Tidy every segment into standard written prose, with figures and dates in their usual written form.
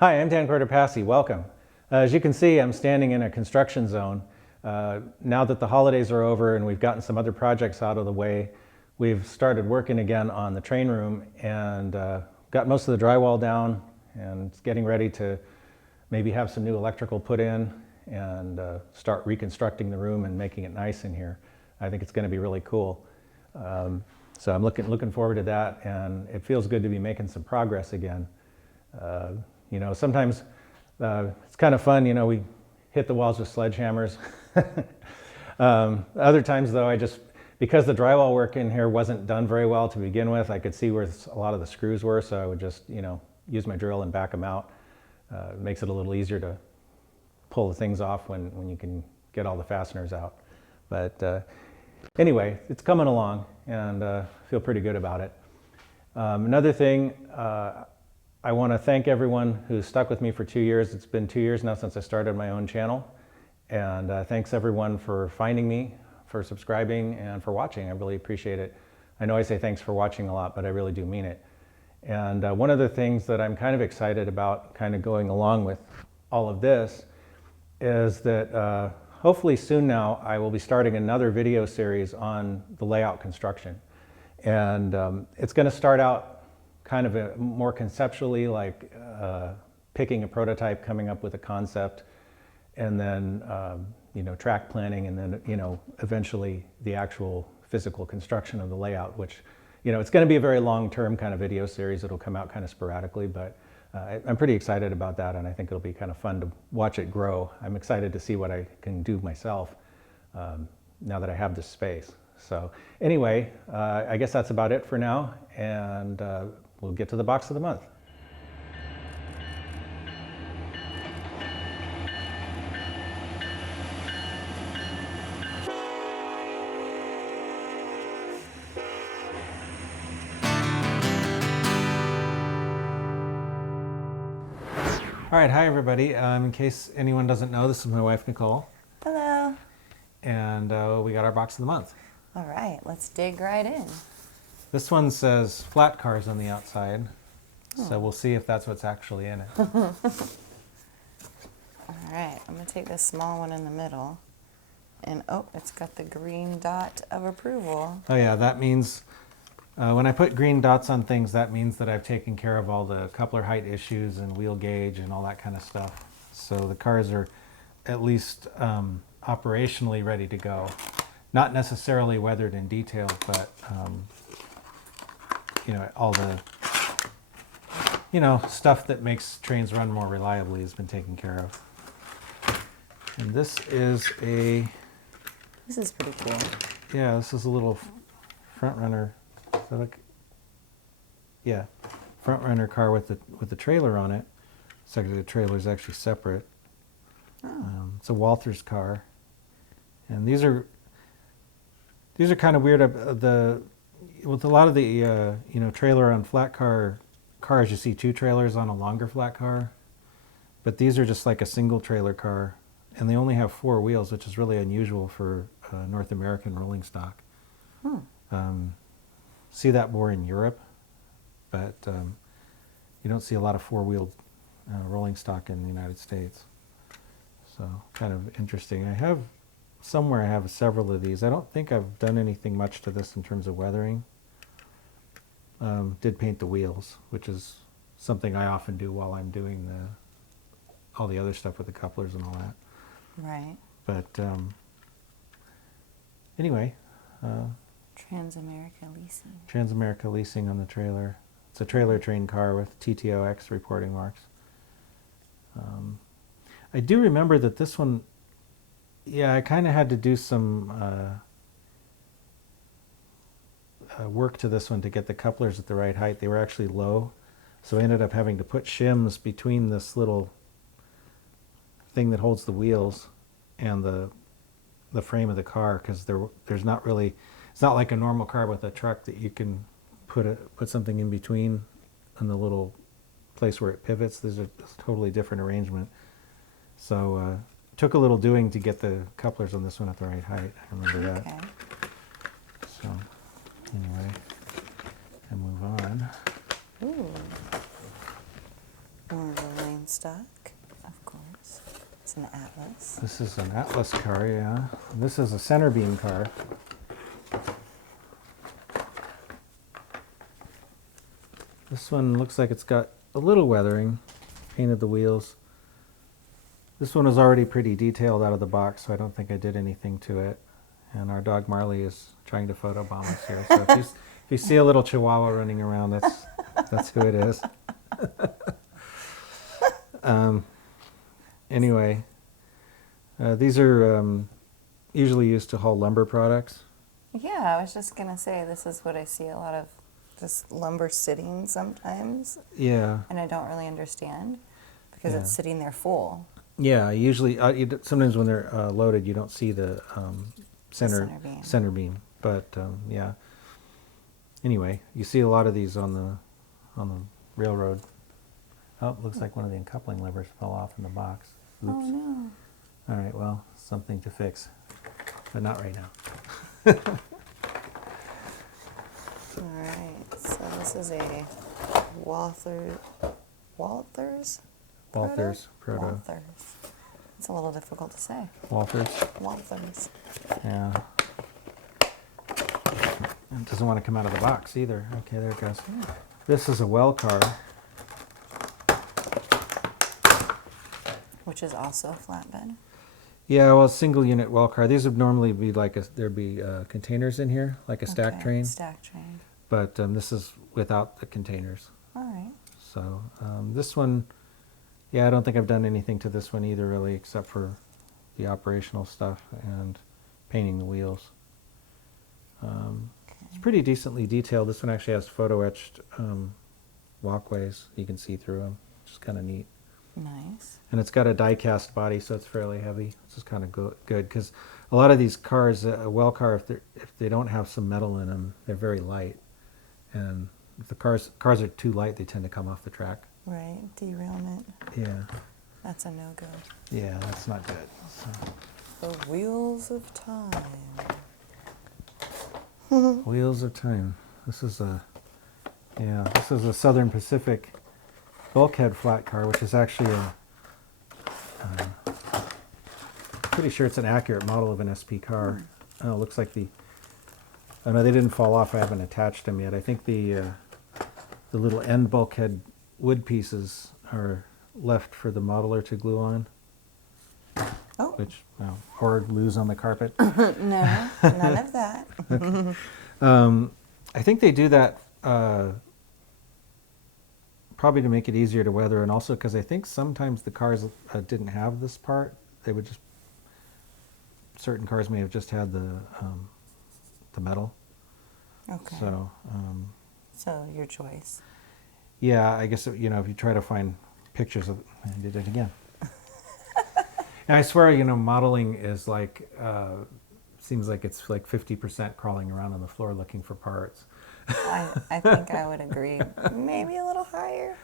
Hi, I'm Dan Cortopassi. Welcome. As you can see, I'm standing in a construction zone. Now that the holidays are over and we've gotten some other projects out of the way, we've started working again on the train room and got most of the drywall down and getting ready to maybe have some new electrical put in and start reconstructing the room and making it nice in here. I think it's going to be really cool. So I'm looking forward to that, and it feels good to be making some progress again. You know, sometimes it's kind of fun, you know, we hit the walls with sledgehammers. Other times though, because the drywall work in here wasn't done very well to begin with, I could see where a lot of the screws were, so I would just, you know, use my drill and back them out. It makes it a little easier to pull the things off when you can get all the fasteners out. But anyway, it's coming along, and I feel pretty good about it. Another thing, I want to thank everyone who's stuck with me for 2 years. It's been 2 years now since I started my own channel. And thanks everyone for finding me, for subscribing, and for watching. I really appreciate it. I know I say thanks for watching a lot, but I really do mean it. And one of the things that I'm kind of excited about, kind of going along with all of this, is that hopefully soon now I will be starting another video series on the layout construction. And it's going to start out kind of more conceptually, like picking a prototype, coming up with a concept, and then you know, track planning, and then, you know, eventually the actual physical construction of the layout, which, you know, it's going to be a very long-term kind of video series. It'll come out kind of sporadically, but I'm pretty excited about that, and I think it'll be kind of fun to watch it grow. I'm excited to see what I can do myself now that I have this space. So anyway, I guess that's about it for now, and we'll get to the box of the month. All right, hi everybody. In case anyone doesn't know, this is my wife, Nichole. Hello. And we got our box of the month. All right, let's dig right in. This one says Flatcars on the outside, so we'll see if that's what's actually in it. All right, I'm gonna take this small one in the middle. And oh, it's got the green dot of approval. Oh yeah, that means when I put green dots on things, that means that I've taken care of all the coupler height issues and wheel gauge and all that kind of stuff. So the cars are at least operationally ready to go. Not necessarily weathered in detail, but you know, all the, you know, stuff that makes trains run more reliably has been taken care of. And this is a... This is pretty cool. Yeah, this is a little front runner. Yeah, front runner car with the trailer on it. So the trailer is actually separate. Oh. It's a Walther's car, and these are kind of weird. With a lot of the you know, trailer on flat car cars, you see two trailers on a longer flat car, but these are just like a single trailer car, and they only have 4 wheels, which is really unusual for North American rolling stock. See that more in Europe, but you don't see a lot of 4-wheeled rolling stock in the United States. So kind of interesting. I have several of these. I don't think I've done anything much to this in terms of weathering. Did paint the wheels, which is something I often do while I'm doing all the other stuff with the couplers and all that. Right. But anyway. Transamerica Leasing. Transamerica Leasing on the trailer. It's a trailer train car with TTOX reporting marks. I do remember that this one, yeah, I kind of had to do some work to this one to get the couplers at the right height. They were actually low, so I ended up having to put shims between this little thing that holds the wheels and the frame of the car, because there's not really, it's not like a normal car with a truck that you can put something in between in the little place where it pivots. There's a totally different arrangement. So took a little doing to get the couplers on this one at the right height. I remember that. Okay. So anyway, and move on. Ooh. More of a lane stock, of course. It's an Atlas. This is an Atlas car, yeah. This is a center beam car. This one looks like it's got a little weathering, painted the wheels. This one is already pretty detailed out of the box, so I don't think I did anything to it. And our dog Marley is trying to photobomb us here. So if you see a little chihuahua running around, that's who it is. Anyway, these are usually used to haul lumber products. Yeah, I was just going to say, this is what I see a lot of, just lumber sitting sometimes. Yeah. And I don't really understand because Yeah. it's sitting there full. Yeah, usually, sometimes when they're loaded, you don't see the center beam. But yeah. Anyway, you see a lot of these on the railroad. Oh, looks like one of the uncoupling levers fell off in the box. Oops. Oh no. All right, well, something to fix, but not right now. All right, so this is a Walther's Proto. Walther's. It's a little difficult to say. Walther's. Walther's. Yeah. It doesn't want to come out of the box either. Okay, there it goes. This is a well car. Which is also a flatbed. Yeah, well, single unit well car. These would normally be like there'd be containers in here, like a stack train. Stack train. But this is without the containers. All right. So this one, yeah, I don't think I've done anything to this one either, really, except for the operational stuff and painting the wheels. It's pretty decently detailed. This one actually has photo etched walkways. You can see through them, which is kind of neat. Nice. And it's got a die-cast body, so it's fairly heavy. This is kind of good because a lot of these cars, a well car, if they don't have some metal in them, they're very light. And if the cars are too light, they tend to come off the track. Right, derailment. Yeah. That's a no-go. Yeah, that's not good. So. The wheels of time. Wheels of Time. This is a Southern Pacific bulkhead flat car, which is actually pretty sure it's an accurate model of an SP car. Oh, it looks like oh no, they didn't fall off. I haven't attached them yet. I think the little end bulkhead wood pieces are left for the modeler to glue on. Oh. Which, or lose on the carpet. No, none of that. I think they do that probably to make it easier to weather, and also because I think sometimes the cars didn't have this part. They would certain cars may have just had the metal. Okay. So your choice. yeah, I guess if you try to find pictures of, I did it again. And I swear, modeling is like seems like it's like 50% crawling around on the floor looking for parts. I think I would agree. Maybe a little higher.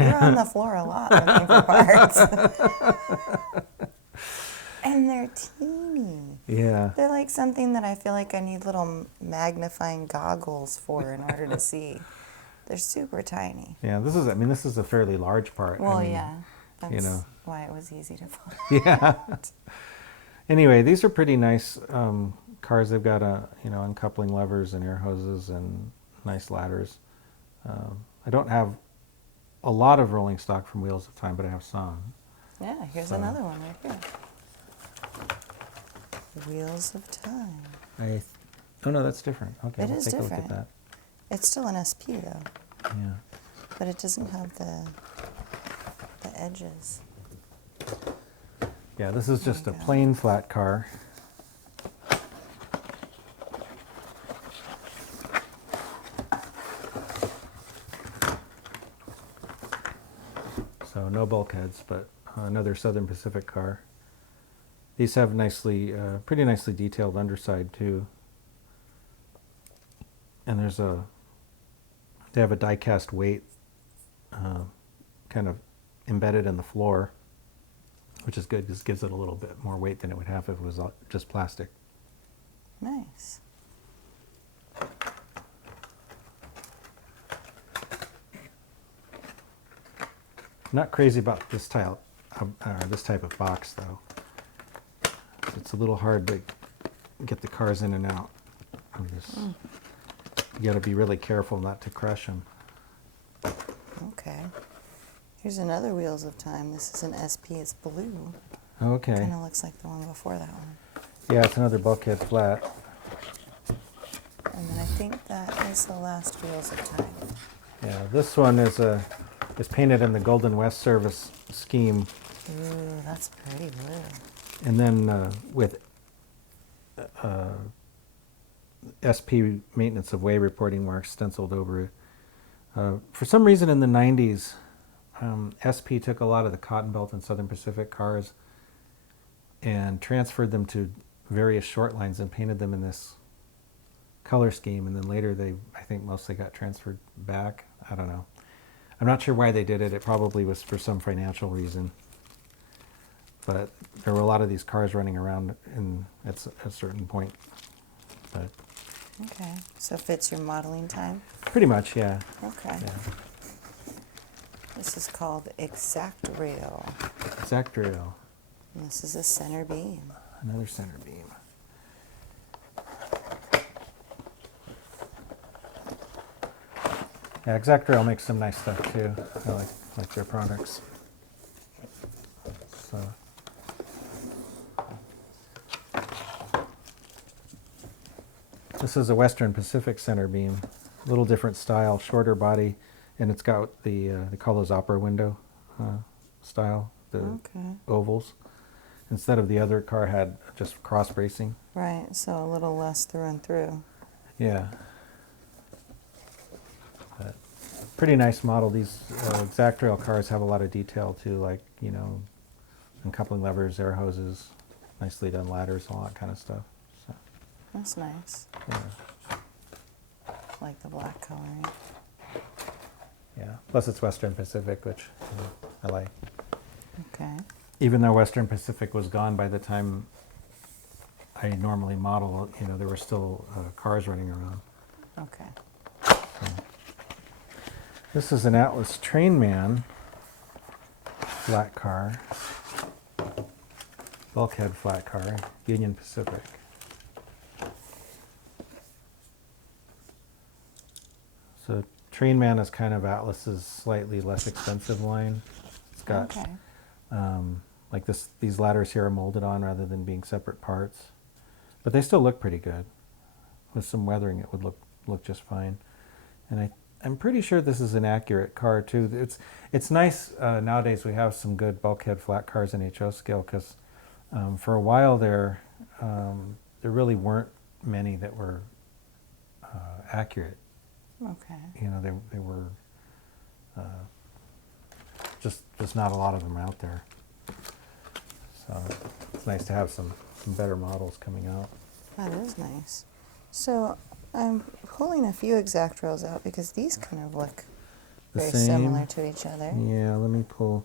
You're on the floor a lot looking for parts. And they're teeny. Yeah. They're like something that I feel like I need little magnifying goggles for in order to see. They're super tiny. Yeah, this is a fairly large part. Well, I mean, yeah. That's why it was easy to find. Yeah. Anyway, these are pretty nice cars. They've got uncoupling levers and air hoses and nice ladders. I don't have a lot of rolling stock from Wheels of Time, but I have some. Yeah, here's another one right here. Wheels of Time. Oh no, that's different. Okay, It we'll is take a look different. at that. It's still an SP though, Yeah. but it doesn't have the edges. Yeah, this is just a There you go. plain flat car. So no bulkheads, but another Southern Pacific car. These have pretty nicely detailed underside too. And they have a die-cast weight kind of embedded in the floor, which is good because it gives it a little bit more weight than it would have if it was just plastic. Nice. Not crazy about this this type of box though. It's a little hard to get the cars in and out of this. You got to be really careful not to crush them. Okay. Here's another Wheels of Time. This is an SP. It's blue. Okay. Kind of looks like the one before that one. Yeah, it's another bulkhead flat. And then I think that is the last Wheels of Time. Yeah, this one is painted in the Golden West Service scheme, Ooh, that's pretty blue. and then with SP maintenance of way reporting marks stenciled over it. For some reason in the 90s, SP took a lot of the Cotton Belt and Southern Pacific cars and transferred them to various short lines and painted them in this color scheme, and then later they, I think, mostly got transferred back. I don't know. I'm not sure why they did it. It probably was for some financial reason. But there were a lot of these cars running around at a certain point. But Okay. So it fits your modeling time? pretty much, yeah. Okay. Yeah. This is called Exact Rail. Exact rail. And this is a center beam. Another center beam. Yeah, Exact Rail makes some nice stuff too. I like their products. So this is a Western Pacific center beam, a little different style, shorter body, and it's got the they call those opera window style, the Okay. ovals, instead of the other car had just cross bracing. Right, so a little less through and through. Yeah. But pretty nice model. These Exact Rail cars have a lot of detail too, like, you know, uncoupling levers, air hoses, nicely done ladders, all that kind of stuff. So, That's nice. yeah. Like the black coloring. Yeah. Plus it's Western Pacific, which I like. Okay. Even though Western Pacific was gone by the time I normally model, you know, there were still cars running around. Okay. This is an Atlas Trainman flat car, bulkhead flat car, Union Pacific. So Trainman is kind of Atlas's slightly less expensive line. It's got Okay. like these ladders here are molded on rather than being separate parts, but they still look pretty good. With some weathering, it would look just fine. And I'm pretty sure this is an accurate car too. It's nice nowadays we have some good bulkhead flat cars in HO scale, because for a while there really weren't many that were accurate. Okay. You know, they were just not a lot of them out there. So it's nice to have some better models coming out. That is nice. So I'm pulling a few Exact Rails out because these kind of look The very same? similar to each other. Yeah, let me pull.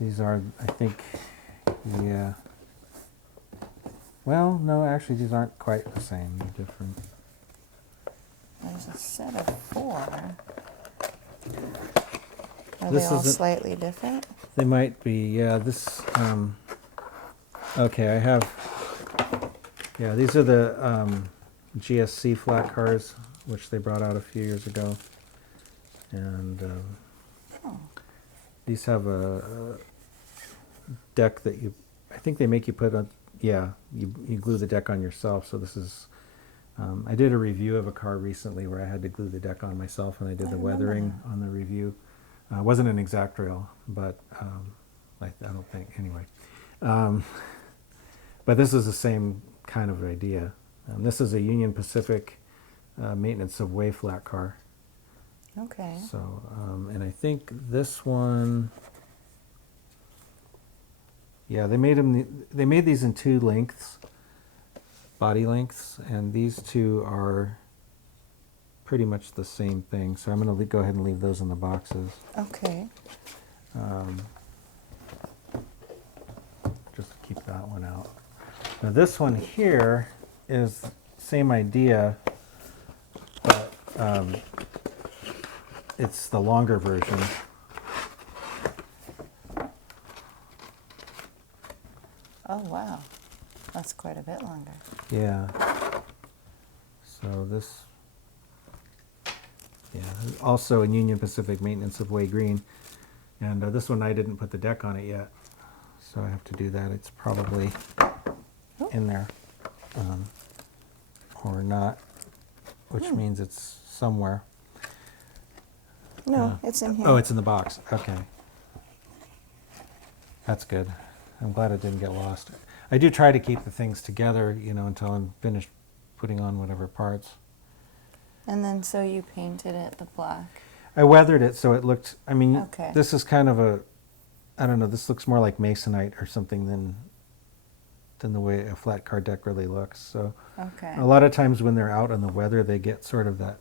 These are, I think, yeah. Well, no, actually, these aren't quite the same. They're different. There's a set of 4. Are This they all isn't- slightly different? They might be, yeah. This, okay, I have, yeah, these are the GSC Flatcars, which they brought out a few years ago. And Oh. these have a deck that I think they make you put on, yeah, you glue the deck on yourself. So this is, I did a review of a car recently where I had to glue the deck on myself, and I did the remember weathering on the review. It wasn't an Exact Rail, but I don't think, anyway. But this is the same kind of idea. This is a Union Pacific maintenance of way flat car. Okay. So, and I think this one, yeah, they made these in 2 lengths, body lengths, and these 2 are pretty much the same thing. So I'm going to go ahead and leave those in the boxes. Okay. Just to keep that one out. Now this one here is same idea, but it's the longer version. Oh, wow. That's quite a bit longer. Yeah. So this, yeah, also in Union Pacific Maintenance of Way Green. And this one I didn't put the deck on it yet, so I have to do that. It's probably in there, or not, which means it's somewhere. No, it's in here. Oh, it's in the box. Okay. That's good. I'm glad it didn't get lost. I do try to keep the things together, you know, until I'm finished putting on whatever parts. And then so you painted it the black. I weathered it so it looked, I mean, Okay. this is kind of a, I don't know, this looks more like masonite or something than the way a flat car deck really looks. So Okay. a lot of times when they're out in the weather, they get sort of that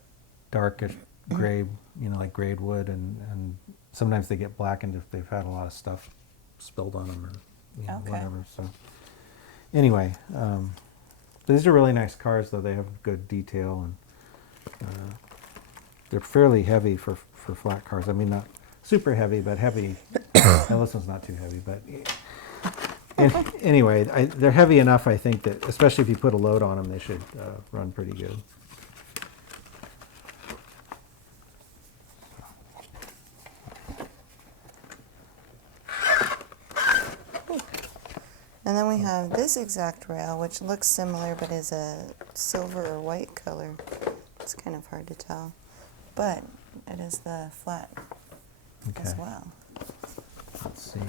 darkish gray, you know, like grayed wood, and sometimes they get blackened if they've had a lot of stuff spilled on them or you know, Okay. whatever. So anyway, these are really nice cars, though. They have good detail, and they're fairly heavy for flat cars. I mean, not super heavy, but heavy. Well, this one's not too heavy, but anyway, they're heavy enough, I think, that especially if you put a load on them, they should run pretty good. And then we have this exact rail, which looks similar but is a silver or white color. It's kind of hard to tell. But it is the flat as Okay. well. Let's see.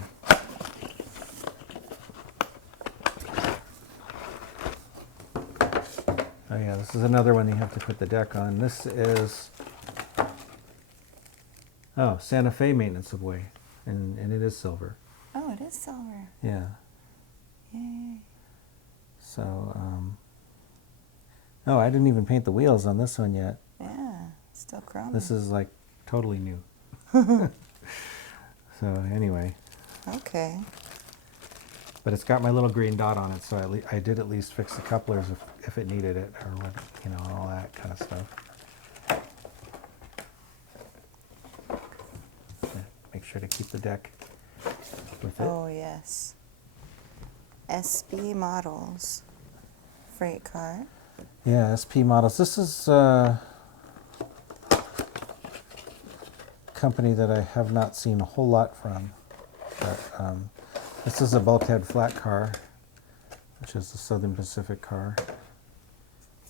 Oh yeah, this is another one you have to put the deck on. This is, oh, Santa Fe Maintenance of Way, and it is silver. Oh, it is silver. Yeah. Yay. So, oh, I didn't even paint the wheels on this one yet. Yeah, still chrome. This is like totally new. So anyway, Okay. but it's got my little green dot on it, so I did at least fix the couplers if it needed it, or what, you know, all that kind of stuff. Make sure to keep the deck with it. Oh, yes. SB Models. Freight car. Yeah, SP models. This is company that I have not seen a whole lot from. But this is a bulkhead flat car, which is the Southern Pacific car.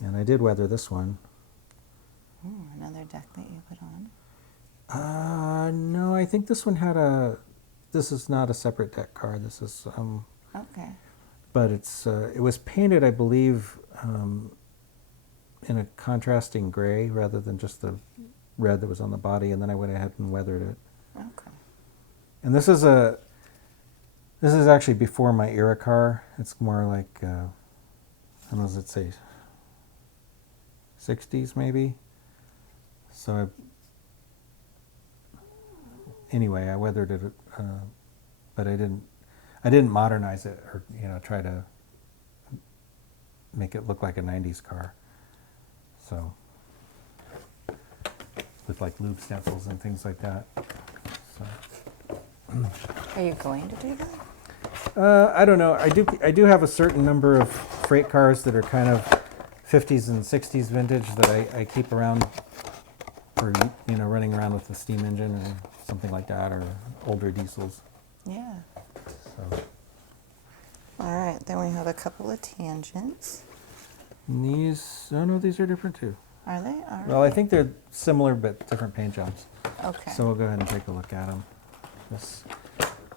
And I did weather this one. Ooh, another deck that you put on. No, I think this one had a, this is not a separate deck car. This is, Okay. but it's, it was painted, I believe, in a contrasting gray rather than just the red that was on the body, and then I went ahead and weathered it. Okay. And this is actually before my era car. It's more like, I don't know, does it say 60s maybe? So anyway, I weathered it, but I didn't modernize it or, you know, try to make it look like a 90s car. So with like lube stencils and things like that. So. Are you going to do that? I don't know. I do have a certain number of freight cars that are kind of 50s and 60s vintage that I keep around for, you know, running around with the steam engine or something like that, or older diesels. Yeah. So All right, then we have a couple of tangents. and these, oh no, these are different too. Are they? All right. Well, I think they're similar but different paint jobs. Okay. So we'll go ahead and take a look at them.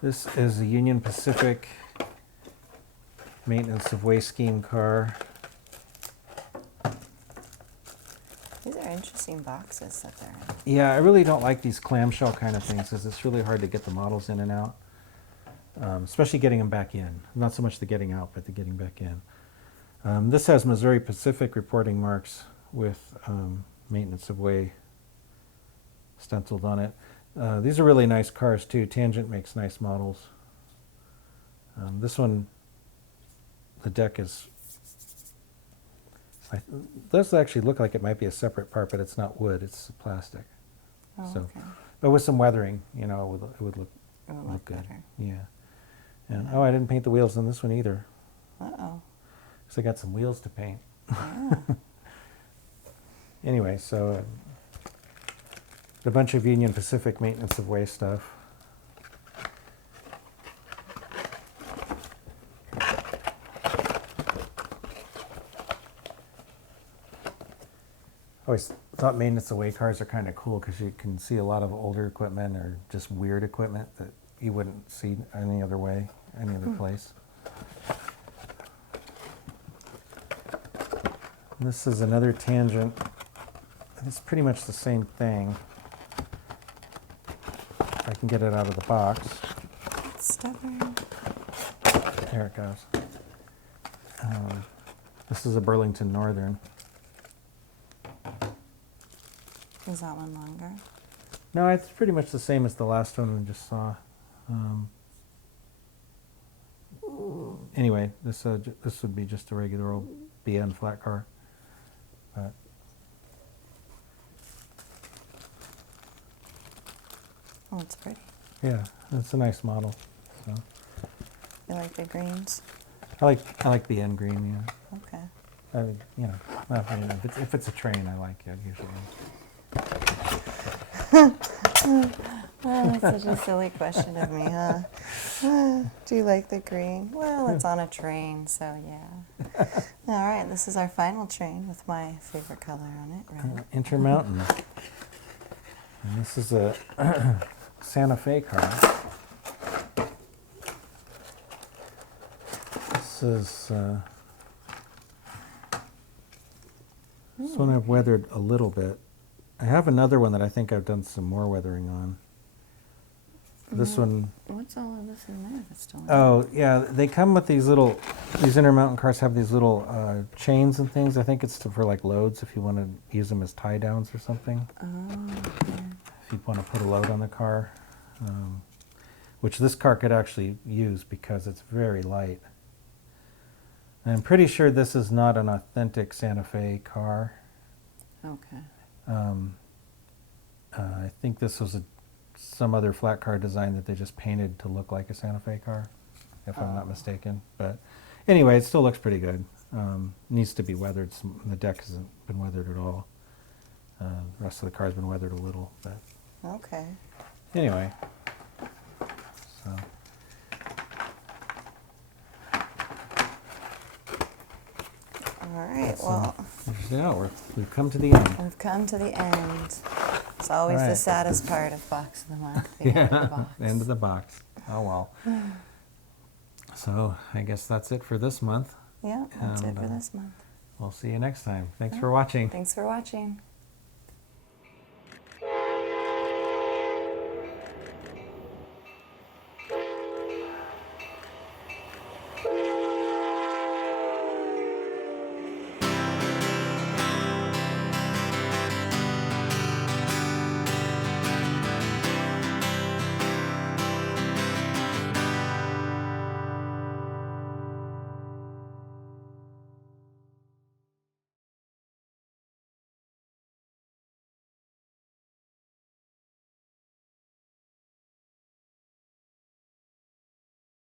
This is a Union Pacific Maintenance of Way Scheme car. These are interesting boxes that they're in. Yeah, I really don't like these clamshell kind of things because it's really hard to get the models in and out, especially getting them back in. Not so much the getting out, but the getting back in. This has Missouri Pacific reporting marks with Maintenance of Way stenciled on it. These are really nice cars too. Tangent makes nice models. This one, the deck is, does actually look like it might be a separate part, but it's not wood, it's plastic. Oh, So, okay. but with some weathering, you know, it would look It will look good. better. Yeah. And oh, I didn't paint the wheels on this one either. Uh-oh. So I got some wheels to paint. Yeah. Anyway, so a bunch of Union Pacific maintenance of way stuff. Always thought maintenance of way cars are kind of cool because you can see a lot of older equipment or just weird equipment that you wouldn't see any other way, any other place. This is another tangent. It's pretty much the same thing. If I can get it out of the box. Stubborn. There it goes. This is a Burlington Northern. Is that one longer? No, it's pretty much the same as the last one we just saw. Anyway, this would be just a regular old BN flat car. But Oh, it's pretty. yeah, it's a nice model. So You like the greens? I like BN green. Yeah, Okay. you know, well, I mean, if it's a train, I like it usually. Oh, that's such a silly question of me, huh? Do you like the green? Well, it's on a train, so yeah. All right, this is our final train with my favorite color on it, red. Intermountain. And this is a Santa Fe car. This is this one I've weathered a little bit. I have another one that I think I've done some more weathering on. This one, What's all of this in there that's still in oh yeah, they come with these Intermountain cars have these little chains and things. I think it's for like loads if you want to use them as tie downs or something. Oh, okay. If you want to put a load on the car, which this car could actually use because it's very light. And I'm pretty sure this is not an authentic Santa Fe car. Okay. I think this was some other flat car design that they just painted to look like a Santa Fe car, if I'm not mistaken. But anyway, it still looks pretty good. Needs to be weathered. The deck hasn't been weathered at all. The rest of the car's been weathered a little, but Okay. anyway. So. All right, well, Yeah, we've come to the end. we've come to the end. It's always the Right. saddest part of Box of the Month, the end of the box. End of the box. Oh well. So I guess that's it for this month. Yeah, that's it And, for this month. We'll see you next time. Thanks for watching. Thanks for watching.